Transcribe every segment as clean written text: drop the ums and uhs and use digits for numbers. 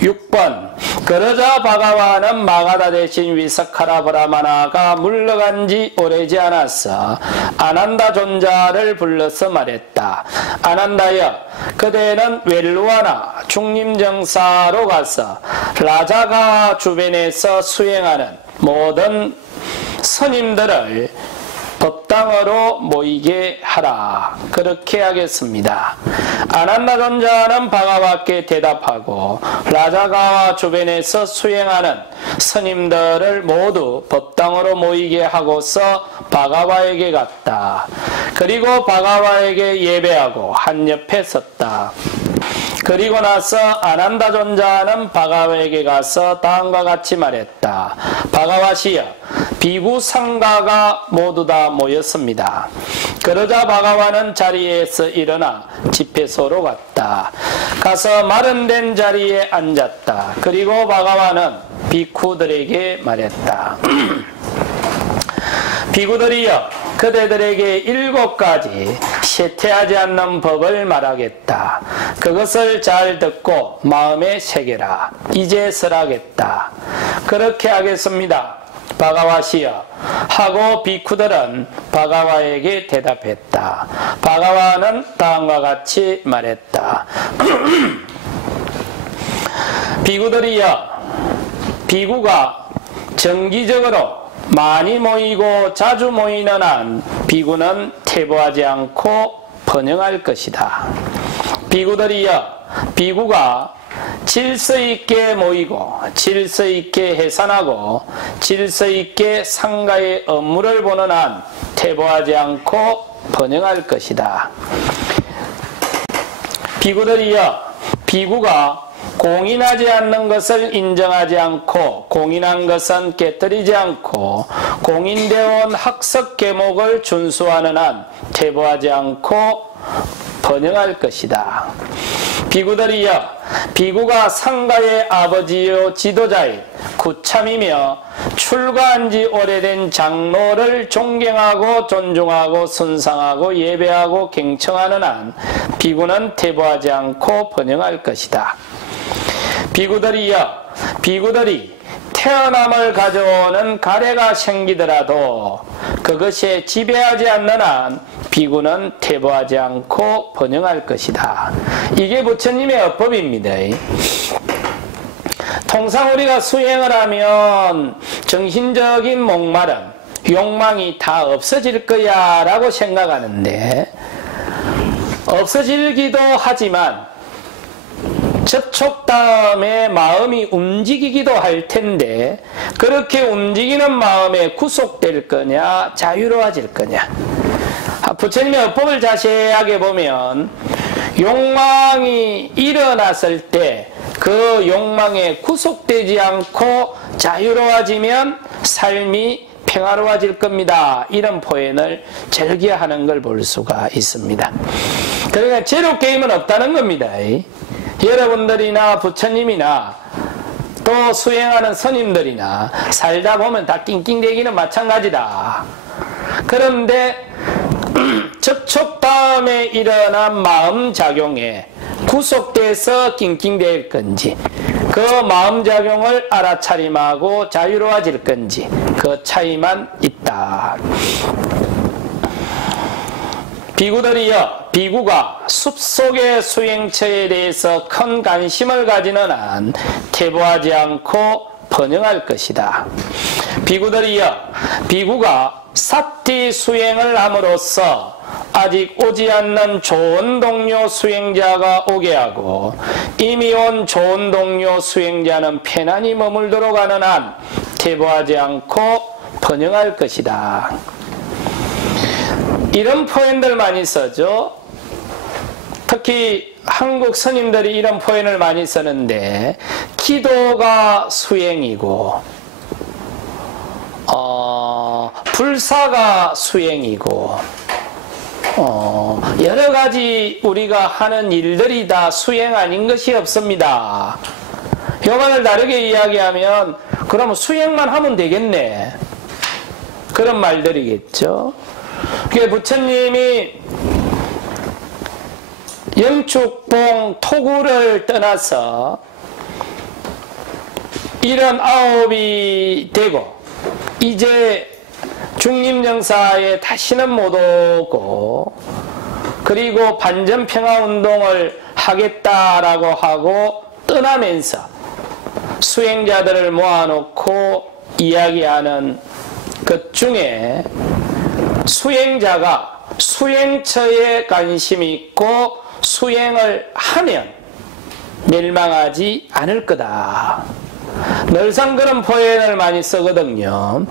6번 그러자 바가와는 마가다 대신 위사카라 브라마나가 물러간 지 오래지 않았어 아난다 존자를 불러서 말했다. 아난다여, 그대는 웰루아나 중림정사로 가서 라자가 주변에서 수행하는 모든 스님들을 법당으로 모이게 하라. 그렇게 하겠습니다. 아난다 존자는 바가와께 대답하고 라자가와 주변에서 수행하는 스님들을 모두 법당으로 모이게 하고서 바가와에게 갔다. 그리고 바가와에게 예배하고 한 옆에 섰다. 그리고 나서 아난다 존자는 바가와에게 가서 다음과 같이 말했다. 바가와시여, 비구 상가가 모두 다 모였습니다. 그러자 바가와는 자리에서 일어나 집회소로 갔다. 가서 마련된 자리에 앉았다. 그리고 바가와는 비쿠들에게 말했다. 비구들이여, 그대들에게 7가지 쇠퇴하지 않는 법을 말하겠다. 그것을 잘 듣고 마음에 새겨라. 이제 설하겠다. 그렇게 하겠습니다. 바가와시여 하고 비쿠들은 바가와에게 대답했다. 바가와는 다음과 같이 말했다. 비구들이여, 비구가 정기적으로 많이 모이고 자주 모이는 한 비구는 퇴보하지 않고 번영할 것이다. 비구들이여, 비구가 질서 있게 모이고 질서 있게 해산하고 질서 있게 상가의 업무를 보는 한 퇴보하지 않고 번영할 것이다. 비구들이여, 비구가 공인하지 않는 것을 인정하지 않고 공인한 것은 깨뜨리지 않고 공인되어 온 학석 계목을 준수하는 한 퇴보하지 않고 번영할 것이다. 비구들이여, 비구가 상가의 아버지요 지도자인 구참이며 출가한 지 오래된 장로를 존경하고 존중하고 순상하고 예배하고 경청하는 한 비구는 퇴보하지 않고 번영할 것이다. 비구들이여, 비구들이 태어남을 가져오는 가래가 생기더라도 그것에 지배하지 않는 한 비구는 퇴보하지 않고 번영할 것이다. 이게 부처님의 어법입니다. 통상 우리가 수행을 하면 정신적인 목마름, 욕망이 다 없어질 거야 라고 생각하는데 없어지기도 하지만 접촉 다음에 마음이 움직이기도 할 텐데 그렇게 움직이는 마음에 구속될 거냐 자유로워질 거냐. 부처님의 어법을 자세하게 보면 욕망이 일어났을 때 그 욕망에 구속되지 않고 자유로워지면 삶이 평화로워질 겁니다. 이런 표현을 절개하는 걸 볼 수가 있습니다. 그러니까 제로 게임은 없다는 겁니다. 여러분들이나 부처님이나 또 수행하는 스님들이나 살다 보면 다 낑낑대기는 마찬가지다. 그런데 접촉 다음에 일어난 마음작용에 구속돼서 낑낑댈 건지 그 마음작용을 알아차림하고 자유로워질 건지 그 차이만 있다. 비구들이여, 비구가 숲속의 수행처에 대해서 큰 관심을 가지는 한 퇴보하지 않고 번영할 것이다. 비구들이여, 비구가 사티 수행을 함으로써 아직 오지 않는 좋은 동료 수행자가 오게 하고 이미 온 좋은 동료 수행자는 편안히 머물도록 하는 한 퇴보하지 않고 번영할 것이다. 이런 표현들 많이 써죠. 특히 한국 스님들이 이런 표현을 많이 쓰는데 기도가 수행이고 불사가 수행이고 여러 가지 우리가 하는 일들이 다 수행 아닌 것이 없습니다. 요만을 다르게 이야기하면 그러면 수행만 하면 되겠네. 그런 말들이겠죠. 부처님이 영축봉 토구를 떠나서 이런 아홉이 되고 이제 중림정사에 다시는 못 오고 그리고 반전평화운동을 하겠다라고 하고 떠나면서 수행자들을 모아놓고 이야기하는 것 중에 수행자가 수행처에 관심이 있고 수행을 하면 멸망하지 않을 거다. 늘상 그런 표현을 많이 쓰거든요.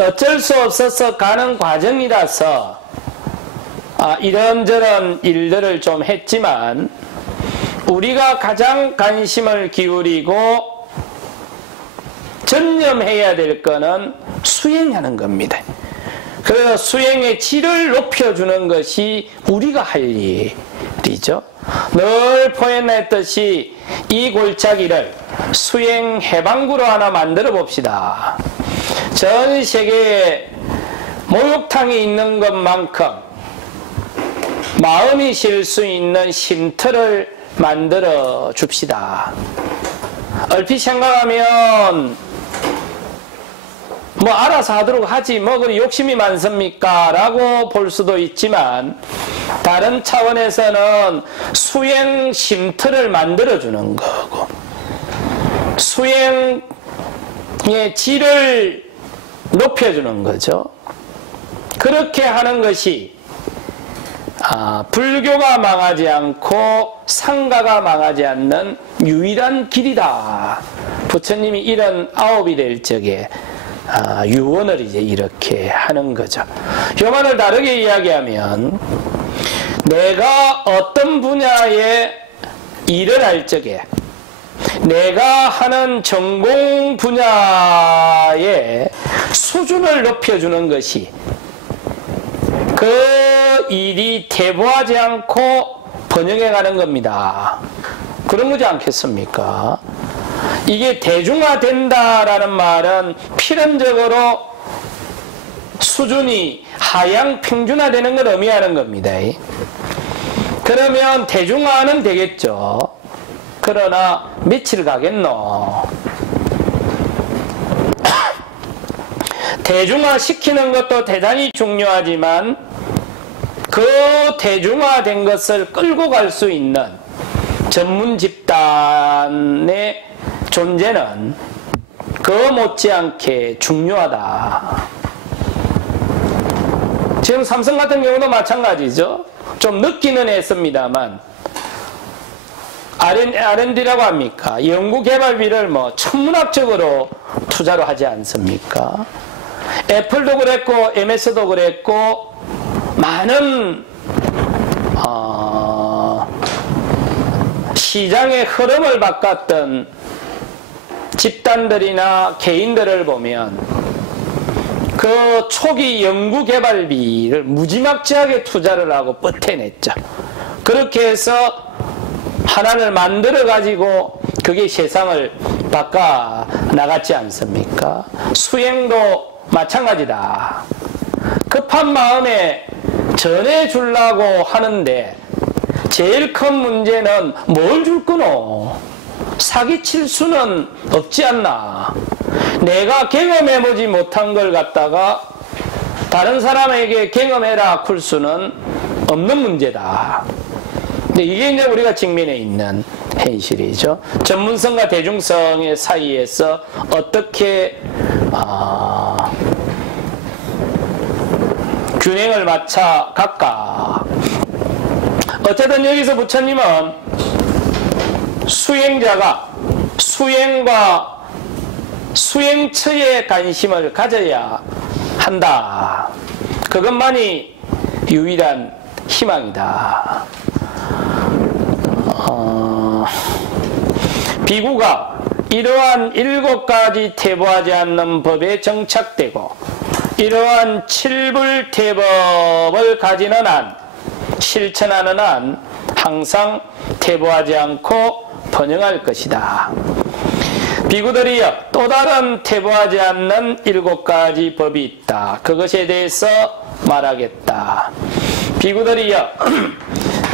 어쩔 수 없어서 가는 과정이라서 이런저런 일들을 좀 했지만 우리가 가장 관심을 기울이고 전념해야 될 거는 수행하는 겁니다. 그래서 수행의 질을 높여주는 것이 우리가 할 일이죠. 늘 표현했듯이 이 골짜기를 수행 해방구로 하나 만들어 봅시다. 전 세계에 목욕탕이 있는 것만큼 마음이 쉴 수 있는 쉼터를 만들어 줍시다. 얼핏 생각하면 뭐 알아서 하도록 하지 뭐 그 욕심이 많습니까? 라고 볼 수도 있지만 다른 차원에서는 수행 쉼터를 만들어주는 거고 수행의 질을 높여주는 거죠. 그렇게 하는 것이 불교가 망하지 않고 상가가 망하지 않는 유일한 길이다. 부처님이 이런 아홉이 될 적에 유언을 이제 이렇게 하는 거죠. 요만을 다르게 이야기하면 내가 어떤 분야에 일을 할 적에 내가 하는 전공 분야의 수준을 높여주는 것이 그 일이 퇴보하지 않고 번영해 가는 겁니다. 그런 거지 않겠습니까? 이게 대중화된다라는 말은 필연적으로 수준이 하향 평준화되는 걸 의미하는 겁니다. 그러면 대중화는 되겠죠. 그러나 며칠 가겠노? 대중화시키는 것도 대단히 중요하지만 그 대중화된 것을 끌고 갈 수 있는 전문 집단의 존재는 그 못지않게 중요하다. 지금 삼성 같은 경우도 마찬가지죠. 좀 늦기는 했습니다만 R&D라고 합니까? 연구개발비를 뭐 천문학적으로 투자를 하지 않습니까? 애플도 그랬고 MS도 그랬고 많은 시장의 흐름을 바꿨던 집단들이나 개인들을 보면 그 초기 연구개발비를 무지막지하게 투자를 하고 뻗어냈죠. 그렇게 해서 하나를 만들어 가지고 그게 세상을 바꿔 나갔지 않습니까? 수행도 마찬가지다. 급한 마음에 전해주려고 하는데 제일 큰 문제는 뭘 줄 거노? 사기칠 수는 없지 않나? 내가 경험해보지 못한 걸 갖다가 다른 사람에게 경험해라 쿨 수는 없는 문제다. 근데 이게 이제 우리가 직면해 있는 현실이죠. 전문성과 대중성의 사이에서 어떻게 균형을 맞춰 갈까? 어쨌든 여기서 부처님은 수행자가 수행과 수행처에 관심을 가져야 한다. 그것만이 유일한 희망이다. 비구가 이러한 7가지 퇴보하지 않는 법에 정착되고 이러한 7불퇴법을 가지는 한 실천하는 한 항상 퇴보하지 않고 번영할 것이다. 비구들이여 또 다른 퇴보하지 않는 7가지 법이 있다. 그것에 대해서 말하겠다. 비구들이여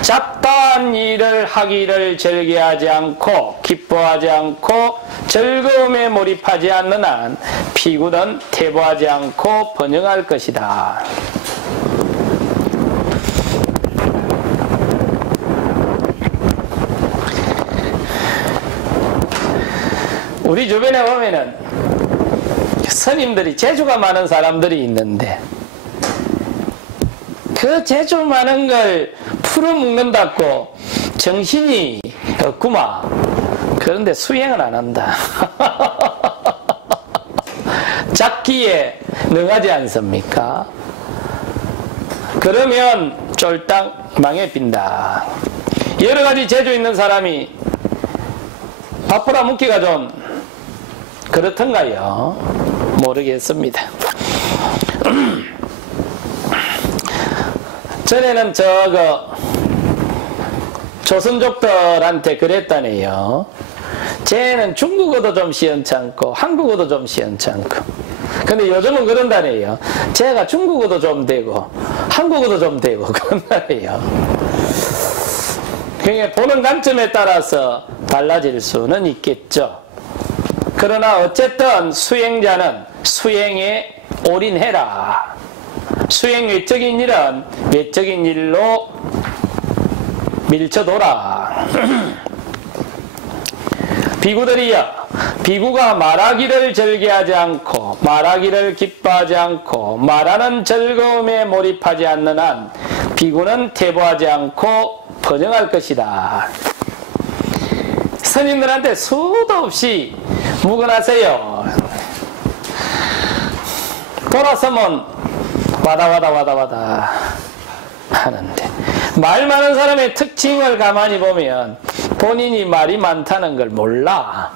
잡다한 일을 하기를 즐겨하지 않고 기뻐하지 않고 즐거움에 몰입하지 않는 한 비구는 퇴보하지 않고 번영할 것이다. 우리 주변에 보면은 스님들이 재주가 많은 사람들이 있는데 그 재주 많은 걸 풀어먹는다고 정신이 없구만. 그런데 수행은 안 한다. 잡기에 능하지 않습니까? 그러면 쫄딱 망해 빈다. 여러 가지 재주 있는 사람이 바쁘라 묻기가 좀 그렇던가요? 모르겠습니다. 전에는 조선족들한테 그랬다네요. 쟤는 중국어도 좀 시원찮고 한국어도 좀 시원찮고. 근데 요즘은 그런다네요. 쟤가 중국어도 좀 되고 한국어도 좀 되고 그런다네요. 그러니까 보는 관점에 따라서 달라질 수는 있겠죠. 그러나 어쨌든 수행자는 수행에 올인해라. 수행 외적인 일은 외적인 일로 밀쳐둬라. 비구들이여 비구가 말하기를 즐겨하지 않고 말하기를 기뻐하지 않고 말하는 즐거움에 몰입하지 않는 한 비구는 퇴보하지 않고 번영할 것이다. 스님들한테 수도 없이 묵어나세요. 돌아서면 와다 하는데 말 많은 사람의 특징을 가만히 보면 본인이 말이 많다는 걸 몰라.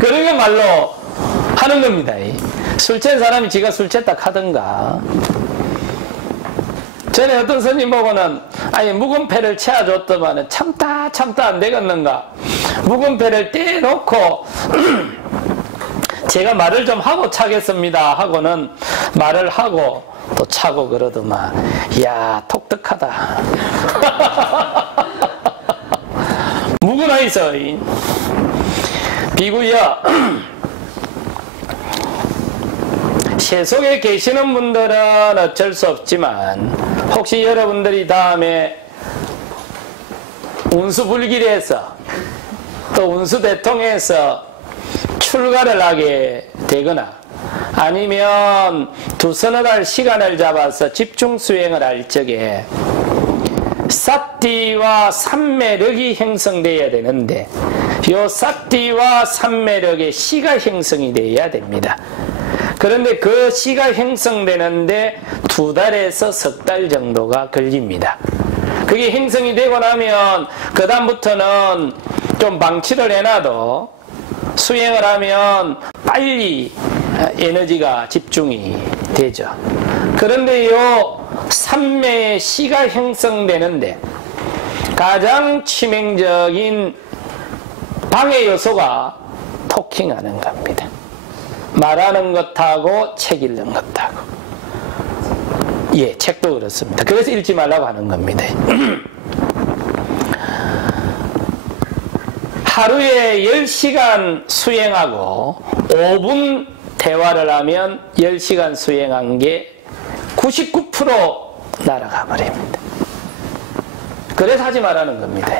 그러게 말로 하는 겁니다. 술 취한 사람이 지가 술 취했다 하던가. 전에 어떤 스님 보고는 아니 묵은 패를 채워줬더만 참다 안 되겠는가. 묵은 패를 떼놓고 제가 말을 좀 하고 차겠습니다 하고는 말을 하고 또 차고 그러더만 이야 독특하다. 묵은아 있어. 비구여 세속에 계시는 분들은 어쩔 수 없지만 혹시 여러분들이 다음에 운수불길에서 또 운수대통에서 출가를 하게 되거나 아니면 두서너 달 시간을 잡아서 집중 수행을 할 적에 사띠와 삼매력이 형성되어야 되는데 요 사띠와 삼매력의 시가 형성이 되어야 됩니다. 그런데 그 시가 형성되는데 2달에서 석 달 정도가 걸립니다. 그게 형성이 되고 나면 그 다음부터는 좀 방치를 해놔도 수행을 하면 빨리 에너지가 집중이 되죠. 그런데 요 삼매의 시가 형성되는데 가장 치명적인 방해 요소가 토킹하는 겁니다. 말하는 것하고 책 읽는 것하고. 예, 책도 그렇습니다. 그래서 읽지 말라고 하는 겁니다. 하루에 10시간 수행하고 5분 대화를 하면 10시간 수행한 게 99% 날아가 버립니다. 그래서 하지 말라는 겁니다.